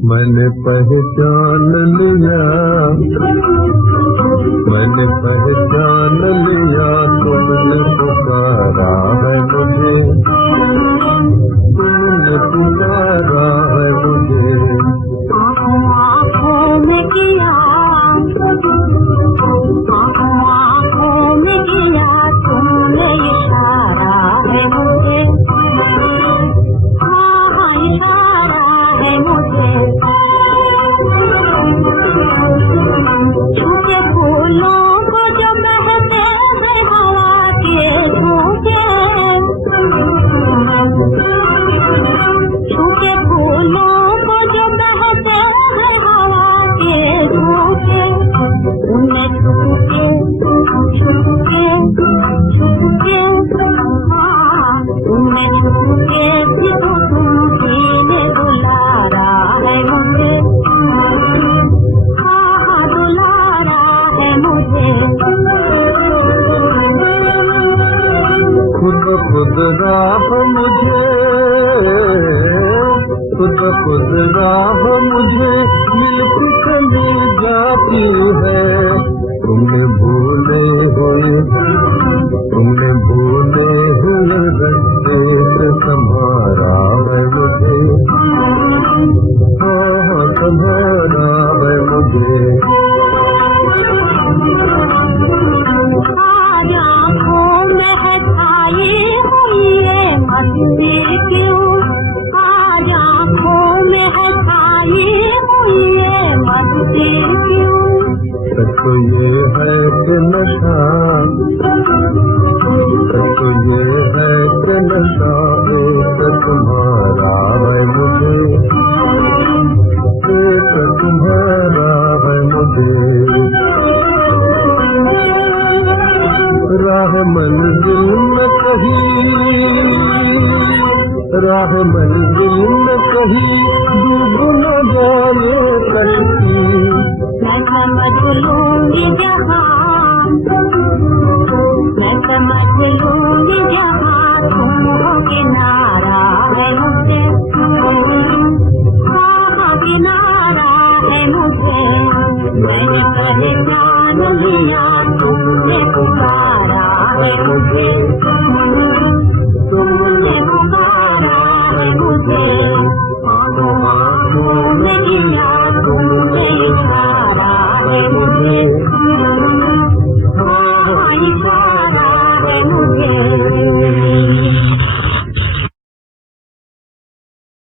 मैंने पहचान लिया, मैंने पहचान लिया, तुमने पुकारा है मुझे, तुमने पुकारा है मुझे। आँखों में किया, आँखों में किया तुमने इशारा है मुझे, हाँ इशारा है मुझे। छुपे फूलों को जो बहते हैं हवा के झोंके, छुपे फूलों को जो बहते हैं हवा के झोंके, उनमें छुपके छुपके छुपके, हाँ उनमें छुपके भी तो तुमने दुलारा है मुझे, हाँ दुलारा है मुझे। खुद खुद राह मुझे, खुद खुद राह मुझे मिलती चली जाती है। तुमने भूले हुए, तुमने भूले हुए रस्ते से संभारा है मुझे, हाँ संभारा है मुझे। आज आँखों में है छाई हुई ये मस्ती क्यों, आज आँखों में है छाई हुई ये मस्ती क्यों। सच तो ये है कि नशा, सच तो ये है कि नशा एक तुम्हारा है मुझे, एक तुम्हारा है मुझे। राह मंजिल में कहीं, राह मंजिल में कहीं डूब न जाए कश्ती। मैं समझ लूंगी जहाँ, मैं समझ लूंगी जहाँ तुम हो किनारा है मुझे, हाँ किनारा है मुझे। मैंने पहचान लिया तुमने पुकारा है मुझे।